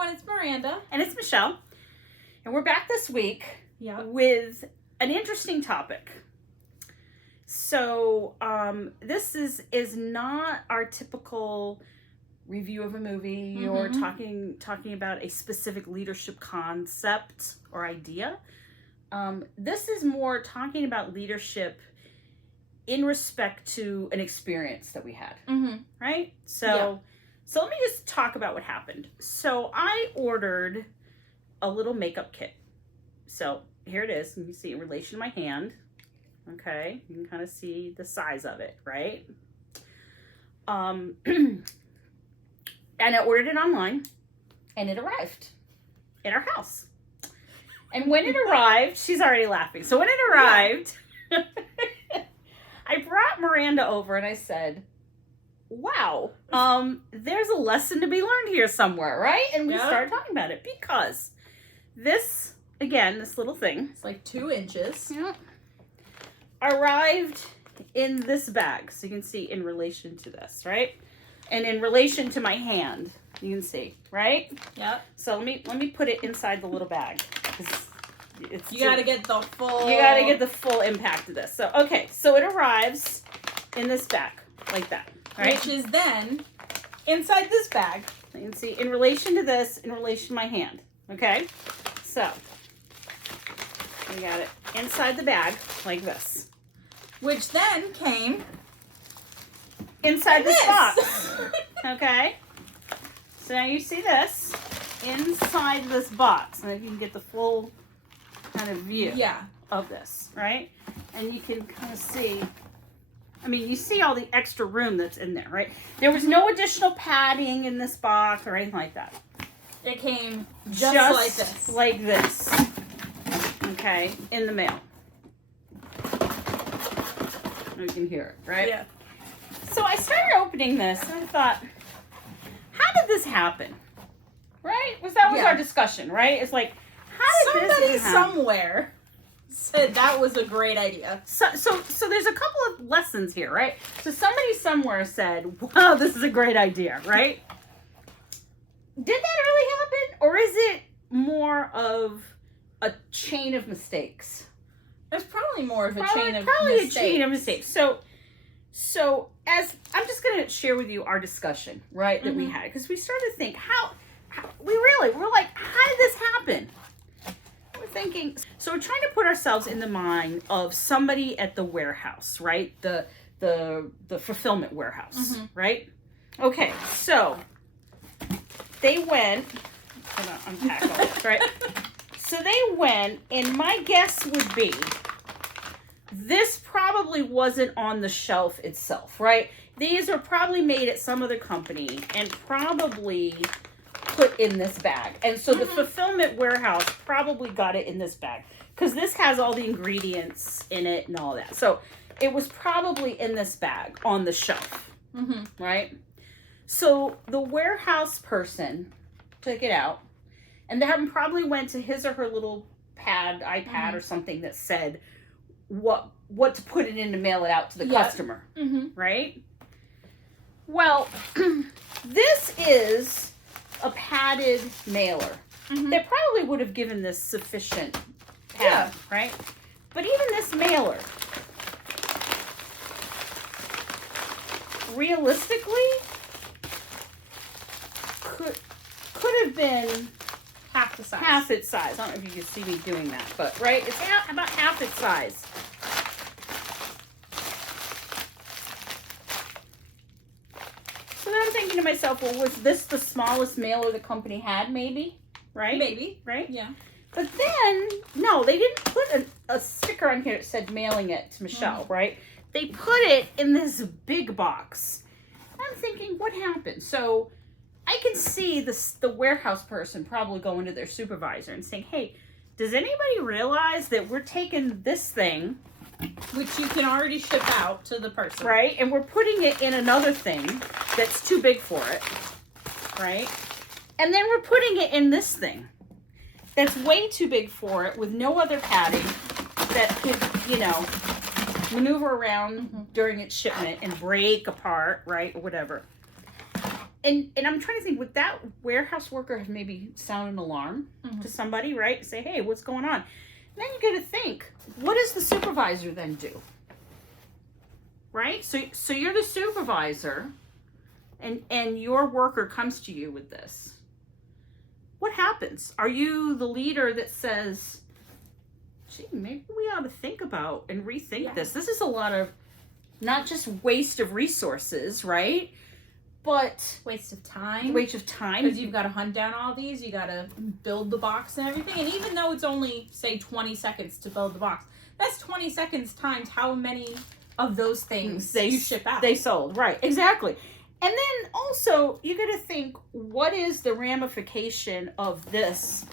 everyone, it's Miranda. And it's Michelle. And we're back this week with an interesting topic. So this is not our typical review of a movie or talking about a specific leadership concept or idea. This is more talking about leadership in respect to an experience that we had, right? So let me just talk about what happened. So I ordered a little makeup kit. So here it is. You can see in relation to my hand. Okay, you can kind of see the size of it, right? And I ordered it online, and it arrived in our house. And when it arrived, she's already laughing. So when it arrived, I brought Miranda over and I said, wow, there's a lesson to be learned here somewhere, right? And we started talking about it because this, again, this little thing. It's like 2 inches. Arrived in this bag. So you can see in relation to this, right? And in relation to my hand, you can see, right? Yep. So let me put it inside the little bag. You gotta get the full... You gotta get the full impact of this. So, okay. So it arrives in this bag, like that. Right? Which is then inside this bag. You can see in relation to this, in relation to my hand. Okay? So, you got it inside the bag, like this. Which then came... inside this box. Okay? So now you see this inside this box. Now you can get the full kind of view of this, right? And you can kind of see, I mean, you see all the extra room that's in there, right? There was no additional padding in this box or anything like that. It came just like this. Like this. Okay, in the mail. You can hear it, right? Yeah. So I started opening this and I thought, how did this happen? Right? That was our discussion, right? It's like, how did this happen? Somewhere said that was a great idea. So there's a couple of lessons here, right? So somebody somewhere said, wow, this is a great idea, right? Did that really happen? Or is it more of a chain of mistakes? It's probably more of a chain of mistakes. Probably a chain of mistakes. So as I'm just going to share with you our discussion, right, that we had. Because we started to think, we're like, how did this happen? We're thinking, so we're trying to put ourselves in the mind of somebody at the warehouse, right? The fulfillment warehouse, right? Okay, so they went, I'm going to unpack all this, right? So they went, and my guess would be, this probably wasn't on the shelf itself, right? These are probably made at some other company and probably put in this bag. And so the fulfillment warehouse probably got it in this bag because this has all the ingredients in it and all that. So it was probably in this bag on the shelf, right? So the warehouse person took it out and then probably went to his or her little iPad or something that said what to put it in to mail it out to the customer, right? Well, this is a padded mailer. They probably would have given this sufficient pad, right? But even this mailer, realistically, could have been half the size. Half its size. I don't know if you can see me doing that, but right, it's about half its size. So then I'm thinking to myself, well, was this the smallest mailer the company had? Maybe, right? Maybe, right? Yeah. But then, no, they didn't put a sticker on here that said mailing it to Michelle, right? They put it in this big box. I'm thinking, what happened? So I can see the warehouse person probably going to their supervisor and saying, hey, does anybody realize that we're taking this thing, which you can already ship out to the person, right? And we're putting it in another thing that's too big for it, right? And then we're putting it in this thing that's way too big for it with no other padding that could, maneuver around during its shipment and break apart, right? Or whatever. and I'm trying to think, would that warehouse worker have maybe sound an alarm Mhm. to somebody, right? Say, hey, what's going on? And then you got to think, what does the supervisor then do? Right? So you're the supervisor, and your worker comes to you with this. What happens? Are you the leader that says, gee, maybe we ought to think about and rethink this? This is a lot of, not just waste of resources, right? But Waste of time. waste of time. Because you've got to hunt down all these, you got to build the box and everything. And even though it's only, say, 20 seconds to build the box, that's 20 seconds times how many of those things you ship out. They sold, right, exactly. And then also, you got to think, what is the ramification of this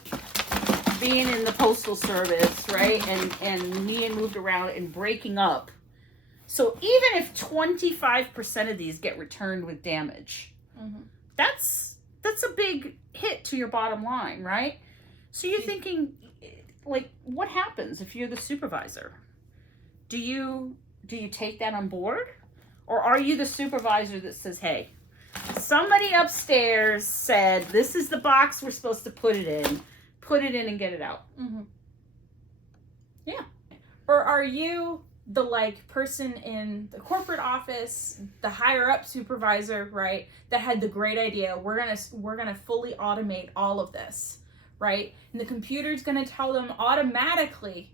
being in the postal service, right? And being moved around and breaking up. So even if 25% of these get returned with damage, Mhm. that's a big hit to your bottom line, right? So you're thinking, like, what happens if you're the supervisor? Do you take that on board? Or are you the supervisor that says, hey, somebody upstairs said, this is the box we're supposed to put it in and get it out? Mm-hmm. Yeah. Or are you the like person in the corporate office, the higher up supervisor, right, that had the great idea, we're gonna fully automate all of this, right? And the computer's gonna tell them automatically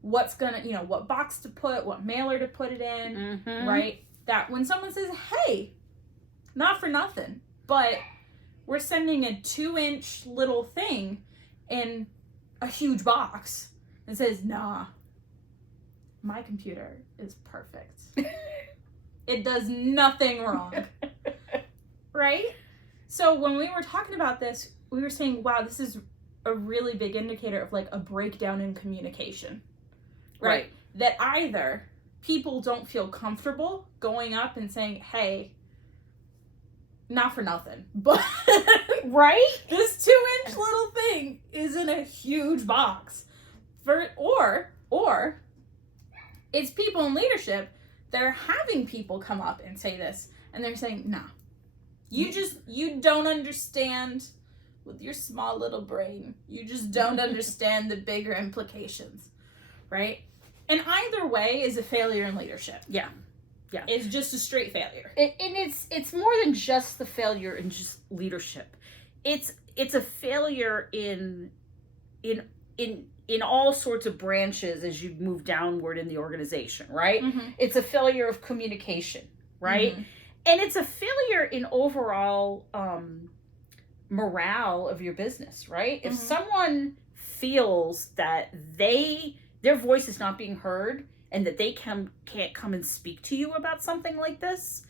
what's gonna, what box to put, what mailer to put it in, Mm-hmm. right? That when someone says, hey, not for nothing, but we're sending a 2-inch little thing in a huge box and says, nah, my computer is perfect. It does nothing wrong. Right? So when we were talking about this, we were saying, wow, this is a really big indicator of like a breakdown in communication. Right? That either people don't feel comfortable going up and saying, hey, not for nothing, but Right? this 2-inch little thing is in a huge box. Or it's people in leadership that are having people come up and say this, and they're saying, nah, you don't understand with your small little brain. You just don't understand the bigger implications, right? And either way is a failure in leadership. Yeah. Yeah. It's just a straight failure. And it's more than just the failure in just leadership. It's a failure in all sorts of branches as you move downward in the organization, right? Mm-hmm. It's a failure of communication, right? Mm-hmm. And it's a failure in overall morale of your business, right? If Mhm. someone feels that their voice is not being heard and that they can't come and speak to you about something like this,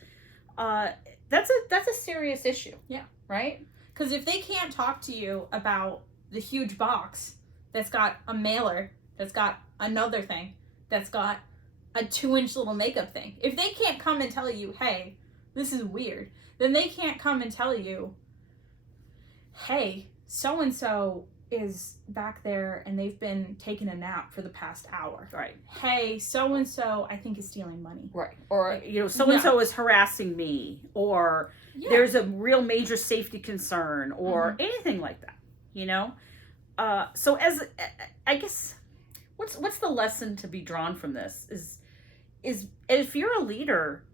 that's a serious issue. Yeah. Right? Because if they can't talk to you about the huge box that's got a mailer, that's got another thing, that's got a 2-inch little makeup thing, if they can't come and tell you, hey, this is weird, then they can't come and tell you, hey, so-and-so is back there and they've been taking a nap for the past hour. Right. Hey, so-and-so I think is stealing money. Right. Or, so-and-so is harassing me, or Yeah. there's a real major safety concern, or Mhm. anything like that, So as, I guess, what's the lesson to be drawn from this is if you're a leader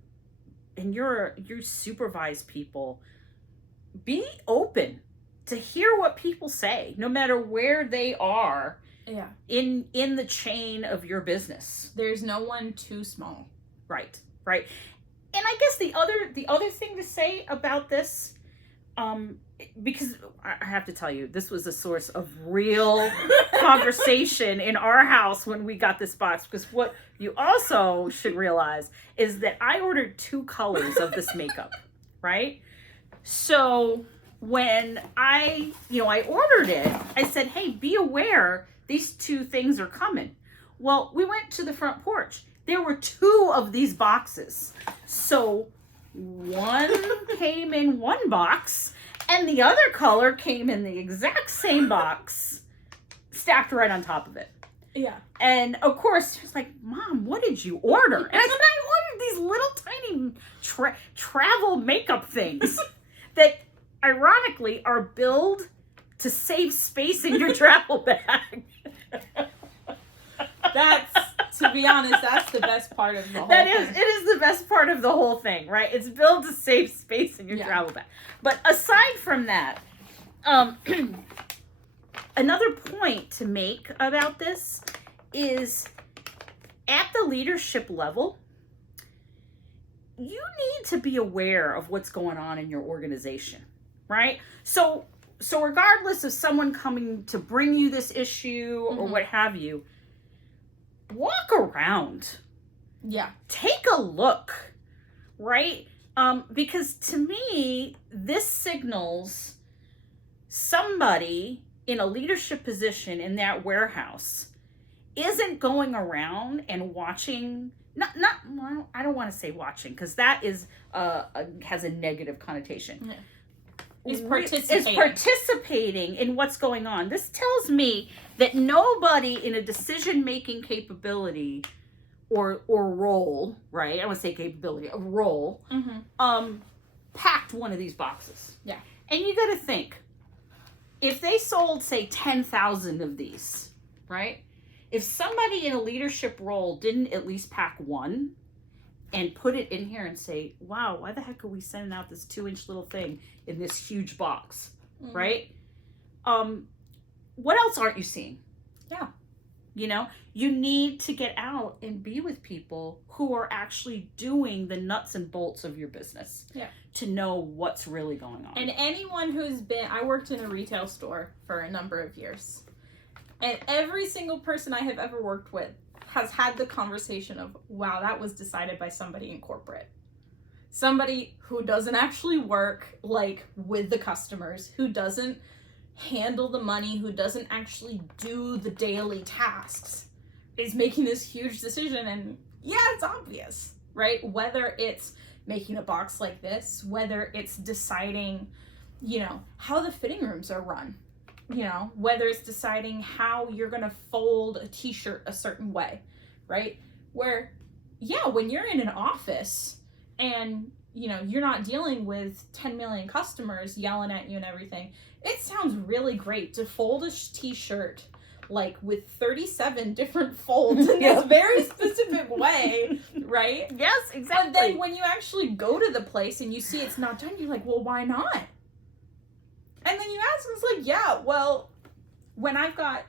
and you supervise people, be open to hear what people say, no matter where they are Yeah. in the chain of your business. There's no one too small. Right. And I guess the other thing to say about this, because I have to tell you, this was a source of real conversation in our house when we got this box, because what you also should realize is that I ordered 2 colors of this makeup, right? So when I ordered it, I said, hey, be aware these 2 things are coming. Well, we went to the front porch. There were 2 of these boxes. So one came in one box and the other color came in the exact same box, stacked right on top of it. Yeah. And of course, she was like, Mom, what did you order? And I said, I ordered these little tiny travel makeup things that ironically are billed to save space in your travel bag. That's, to be honest, that's the best part of the whole It thing. is the best part of the whole thing, right? It's billed to save space in your travel bag. But aside from that, another point to make about this is at the leadership level, you need to be aware of what's going on in your organization, right? So regardless of someone coming to bring you this issue or what have you, walk around. Yeah. Take a look, right? Because to me, this signals somebody in a leadership position in that warehouse isn't going around and watching. Well, I don't want to say watching because that is has a negative connotation. Yeah. Is participating. Is participating in what's going on. This tells me that nobody in a decision-making capability or role, right? I want to say capability, a role, packed one of these boxes. Yeah. And you got to think, if they sold, say, 10,000 of these, right? If somebody in a leadership role didn't at least pack one and put it in here and say, wow, why the heck are we sending out this 2-inch little thing in this huge box, right? What else aren't you seeing? Yeah. You know, you need to get out and be with people who are actually doing the nuts and bolts of your business. Yeah. To know what's really going on. And anyone who's I worked in a retail store for a number of years. And every single person I have ever worked with has had the conversation of, wow, that was decided by somebody in corporate. Somebody who doesn't actually work, like, with the customers, who doesn't handle the money, who doesn't actually do the daily tasks, is making this huge decision. And yeah, it's obvious, right? Whether it's making a box like this, whether it's deciding, you know, how the fitting rooms are run, you know, whether it's deciding how you're going to fold a t-shirt a certain way, right? Where, yeah, when you're in an office and, you know, you're not dealing with 10 million customers yelling at you and everything, it sounds really great to fold a t-shirt like with 37 different folds in this very specific way, right? Yes, exactly. But then when you actually go to the place and you see it's not done, you're like, well, why not? And then you ask them, it's like, yeah, well, when I've got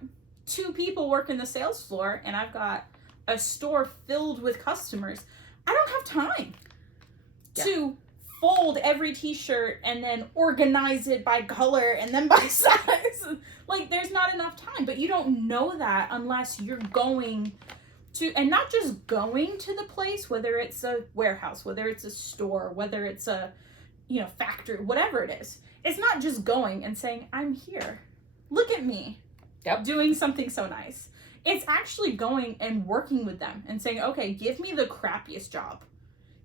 2 people working the sales floor and I've got a store filled with customers, I don't have time to fold every t-shirt and then organize it by color and then by size. Like, there's not enough time. But you don't know that unless you're going to, and not just going to the place, whether it's a warehouse, whether it's a store, whether it's a, you know, factory, whatever it is. It's not just going and saying, I'm here. Look at me doing something so nice. It's actually going and working with them and saying, okay, give me the crappiest job.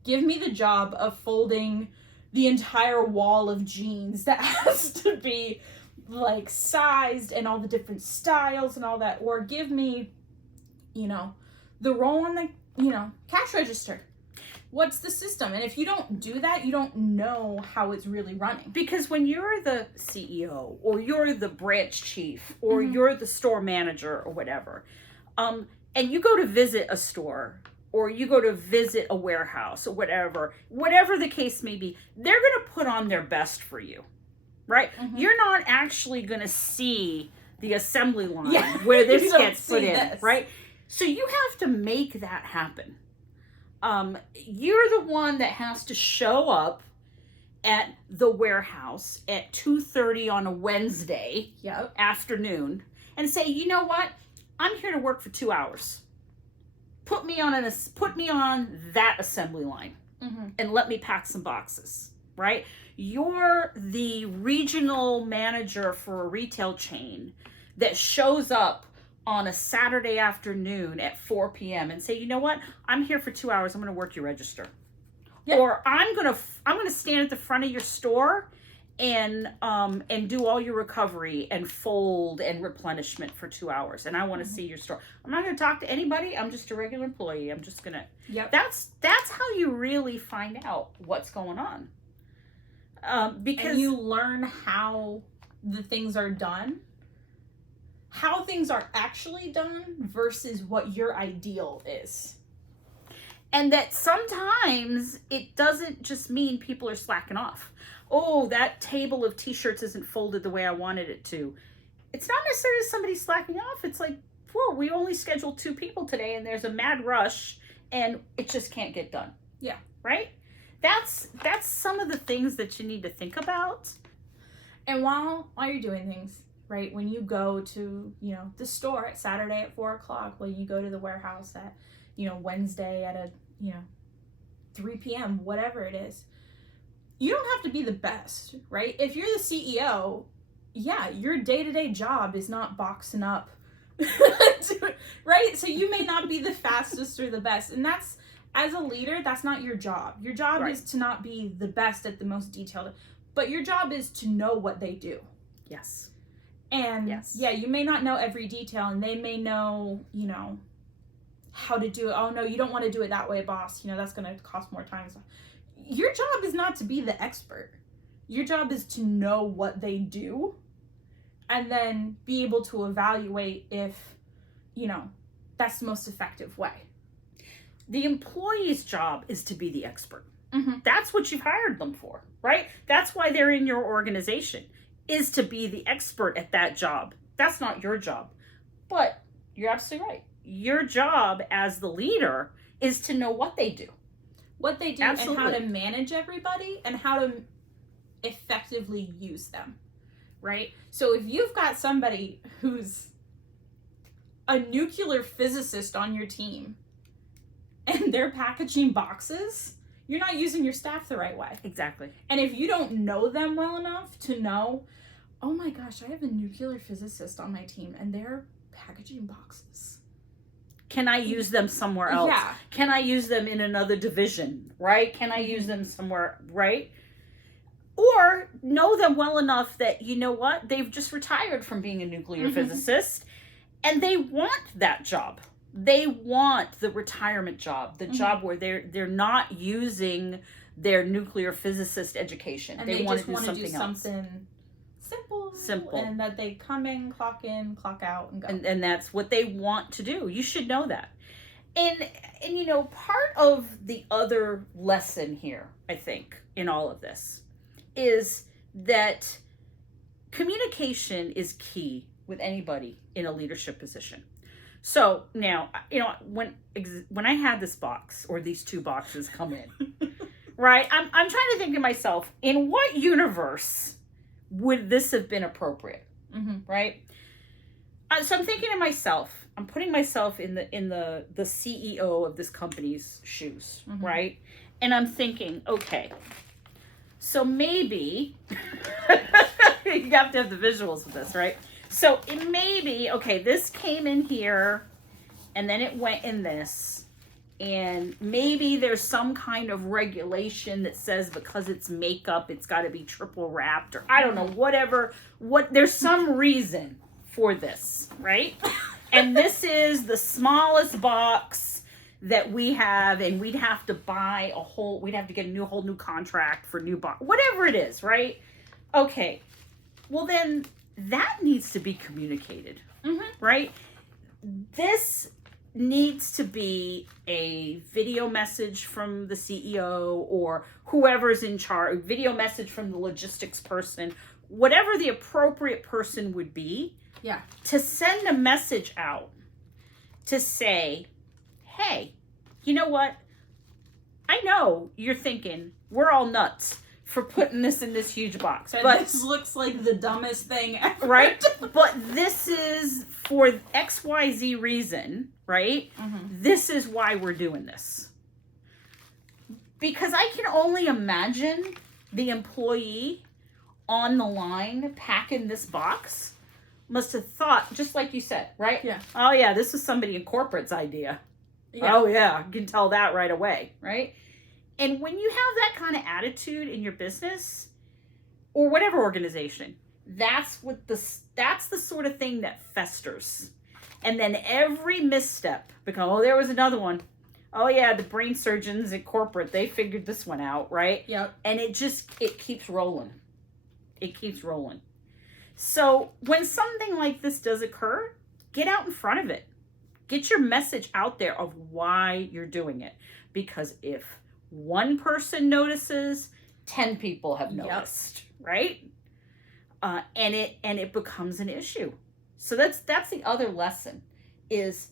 Give me the job of folding the entire wall of jeans that has to be like sized and all the different styles and all that. Or give me, you know, the roll on the, you know, cash register. What's the system? And if you don't do that, you don't know how it's really running. Because when you're the CEO or you're the branch chief or you're the store manager or whatever, and you go to visit a store or you go to visit a warehouse or whatever the case may be, they're going to put on their best for you, right? You're not actually going to see the assembly line where this gets put in, right? So you have to make that happen. You're the one that has to show up at the warehouse at 2:30 on a Wednesday afternoon and say, you know what? I'm here to work for 2 hours. Put me on that assembly line and let me pack some boxes, right? You're the regional manager for a retail chain that shows up on a Saturday afternoon at 4 p.m. and say, you know what? I'm here for 2 hours. I'm going to work your register. Yeah. Or I'm going to stand at the front of your store and do all your recovery and fold and replenishment for 2 hours. And I want to see your store. I'm not going to talk to anybody. I'm just a regular employee. I'm just going to, that's how you really find out what's going on. Because and you learn how the things are done, how things are actually done versus what your ideal is. and that sometimes it doesn't just mean people are slacking off. Oh, that table of t-shirts isn't folded the way I wanted it to. It's not necessarily somebody slacking off. It's like, whoa, we only scheduled 2 people today and there's a mad rush and it just can't get done. Yeah. Right? That's some of the things that you need to think about. And while you're doing things, right, when you go to, the store at Saturday at 4:00, when you go to the warehouse at, Wednesday at 3 p.m., whatever it is, you don't have to be the best, right? If you're the CEO, yeah, your day-to-day job is not boxing up, right? So you may not be the fastest or the best. And that's, as a leader, that's not your job. Your job Right. is to not be the best at the most detailed, but your job is to know what they do. Yes. And Yes. yeah, you may not know every detail, and they may know, how to do it. Oh no, you don't want to do it that way, boss. That's going to cost more time. Your job is not to be the expert. Your job is to know what they do and then be able to evaluate if, that's the most effective way. The employee's job is to be the expert. Mm-hmm. That's what you've hired them for, right? That's why they're in your organization, is to be the expert at that job. That's not your job. But you're absolutely right. Your job as the leader is to know what they do. What they do Absolutely. and how to manage everybody and how to effectively use them, right? So if you've got somebody who's a nuclear physicist on your team and they're packaging boxes, you're not using your staff the right way. Exactly. And if you don't know them well enough to know, oh my gosh, I have a nuclear physicist on my team and they're packaging boxes. Can I use them somewhere else? Yeah. Can I use them in another division, right? Can I use them somewhere, right? Or know them well enough that, you know what, they've just retired from being a nuclear physicist and they want that job. They want the retirement job, the job where they're not using their nuclear physicist education. And they they want just to do want to do something else. something simple. And that they come in, clock out, and go. And that's what they want to do. You should know that. And part of the other lesson here, I think, in all of this is that communication is key with anybody in a leadership position. So now, when I had this box or these 2 boxes come in, right, I'm trying to think to myself, in what universe would this have been appropriate, right? So I'm thinking to myself, I'm putting myself in the CEO of this company's shoes, right? And I'm thinking, okay, so maybe you have to have the visuals of this, right? So it may be, okay, this came in here and then it went in this. And maybe there's some kind of regulation that says because it's makeup, it's got to be triple wrapped, or I don't know, whatever. There's some reason for this, right? And this is the smallest box that we have, and we'd have to buy we'd have to get a whole new contract for new box, whatever it is, right? Okay. Well, then that needs to be communicated, right? This needs to be a video message from the CEO or whoever's in charge, video message from the logistics person, whatever the appropriate person would be, to send a message out to say, hey, you know what? I know you're thinking we're all nuts for putting this in this huge box. But this looks like the dumbest thing ever. Right? But this is for XYZ reason, right? This is why we're doing this. Because I can only imagine the employee on the line packing this box must have thought, just like you said, right? Yeah. Oh yeah, this was somebody in corporate's idea. Yeah. Oh yeah, I can tell that right away, right? And when you have that kind of attitude in your business or whatever organization, that's the sort of thing that festers. And then every misstep becomes, oh, there was another one. oh yeah, the brain surgeons at corporate, they figured this one out, right? Yep. And it keeps rolling. It keeps rolling. So when something like this does occur, get out in front of it. Get your message out there of why you're doing it. Because if one person notices, 10 people have noticed, right? And it becomes an issue. So that's the other lesson, is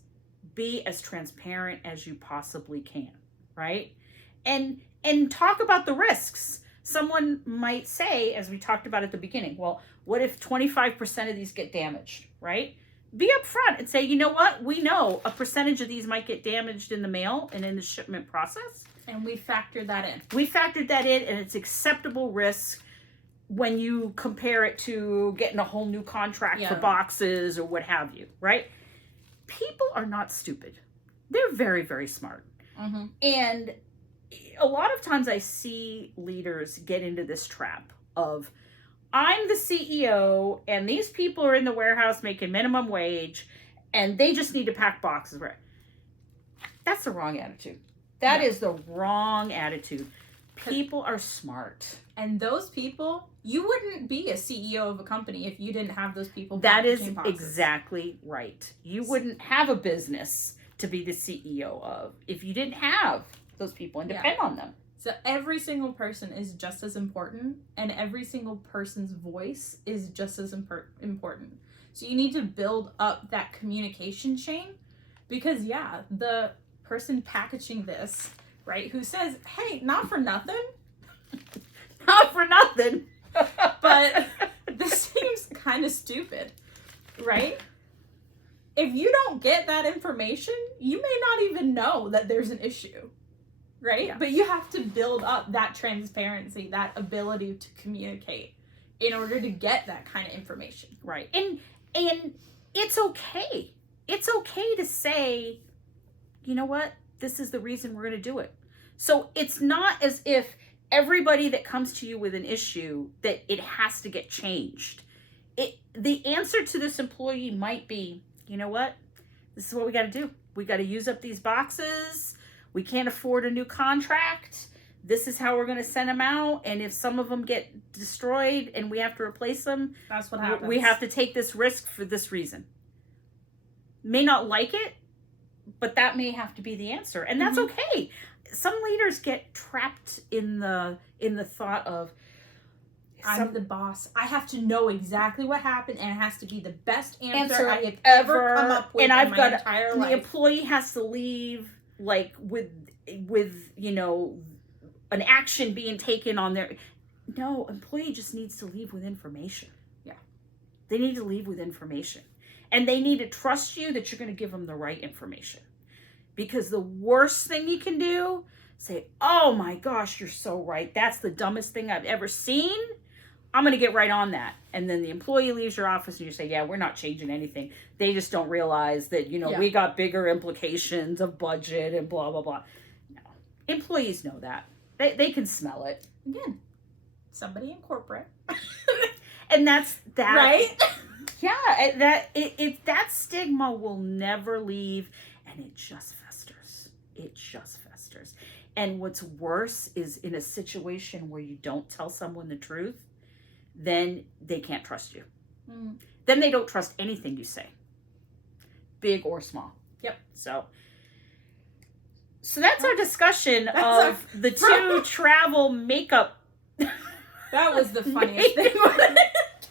be as transparent as you possibly can, right? And talk about the risks. Someone might say, as we talked about at the beginning, well, what if 25% of these get damaged, right? Be upfront and say, you know what? We know a percentage of these might get damaged in the mail and in the shipment process. And we factored that in. We factored that in, and it's acceptable risk when you compare it to getting a whole new contract for boxes or what have you, right? People are not stupid. They're very, very smart. Mm-hmm. And a lot of times I see leaders get into this trap of, I'm the CEO and these people are in the warehouse making minimum wage and they just need to pack boxes. Right? That's the wrong attitude. That is the wrong attitude. People are smart. And those people, you wouldn't be a CEO of a company if you didn't have those people. That is boxes. Exactly right. You wouldn't have a business to be the CEO of if you didn't have those people and depend on them. So every single person is just as important, and every single person's voice is just as important. So you need to build up that communication chain, because the person packaging this, right, who says, hey, not for nothing, not for nothing, but this seems kind of stupid, right? If you don't get that information, you may not even know that there's an issue. Right? Yeah. But you have to build up that transparency, that ability to communicate in order to get that kind of information. Right. And it's okay. It's okay to say, you know what? This is the reason we're going to do it. So it's not as if everybody that comes to you with an issue that it has to get changed. The answer to this employee might be, you know what? This is what we got to do. We got to use up these boxes. We can't afford a new contract. This is how we're going to send them out. And if some of them get destroyed and we have to replace them, that's what happens. We have to take this risk for this reason. May not like it, but that may have to be the answer. And that's okay. Some leaders get trapped in the thought of, I'm the boss. I have to know exactly what happened, and it has to be the best answer I have ever come up with in my entire life. The employee has to leave like with you know, an action being taken on their. No, employee just needs to leave with information. Yeah, they need to leave with information, and they need to trust you that you're going to give them the right information. Because the worst thing you can do, say, oh my gosh, you're so right. That's the dumbest thing I've ever seen. I'm going to get right on that. And then the employee leaves your office and you say, yeah, we're not changing anything. They just don't realize that, you know, we got bigger implications of budget and blah, blah, blah. No. Employees know that. They can smell it. Again, somebody in corporate. And that's that. Right? Yeah, that stigma will never leave, and it just festers. It just festers. And what's worse is in a situation where you don't tell someone the truth, then they can't trust you. Then they don't trust anything you say, big or small. Yep. So that's our discussion of the two travel makeup. That was the funniest thing when it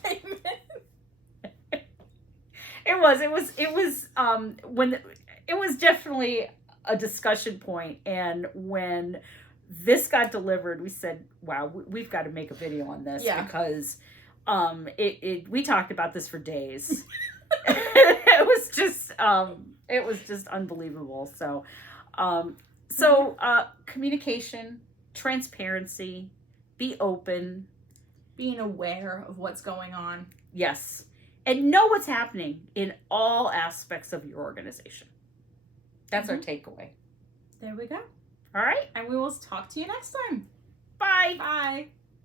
came in. It was definitely a discussion point, and when this got delivered, we said, wow, we've got to make a video on this because we talked about this for days. It was just unbelievable. So communication, transparency, be open, being aware of what's going on. Yes. And know what's happening in all aspects of your organization. That's our takeaway. There we go. All right. And we will talk to you next time. Bye. Bye.